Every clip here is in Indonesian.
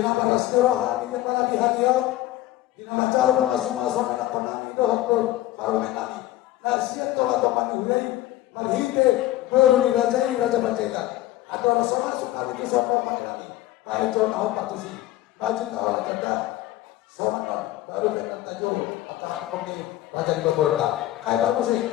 Dina baras rohani yang malagi hadiah. Dina macar masuk anak penami dohor parumen nami. Nasihat tola toman hulai marhite baru dirajai raja panjaitan. Atau rasa masuk kali itu sopo pangelami. Baik John Ahok Patusi. Baju kawal janda. Somanon baru dengan tajuk atau pengi raja di Beberta. Kayak bagus sih.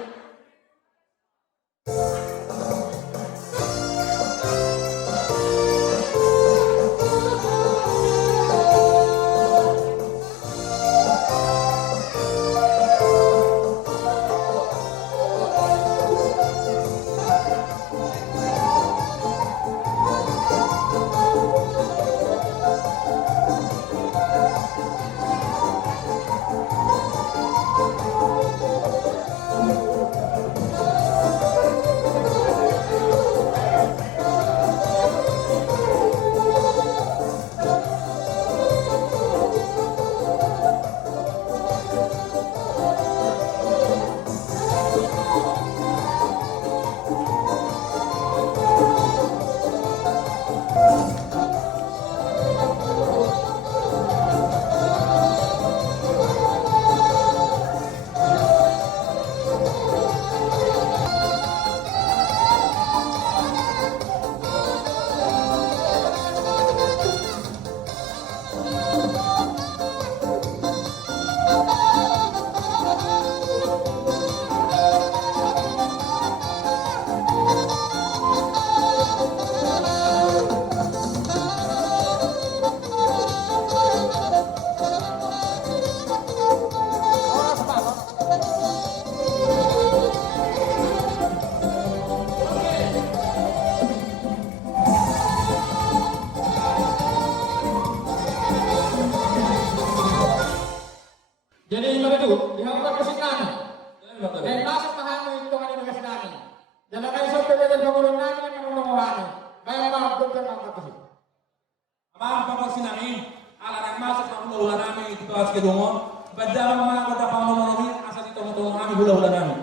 Jadi begitu, dihampar ke sini. Dan masuk paham hitungan ini ke sini. Jangan kayak sampai dengan pengurus nami yang ngomong orang. Kayak mau betul mau ke sini. Amang papa sinami, alarang masuk sama hula nami itu as kedungo. Badang mga kota pangnolomi asa dito mo nami hula nami.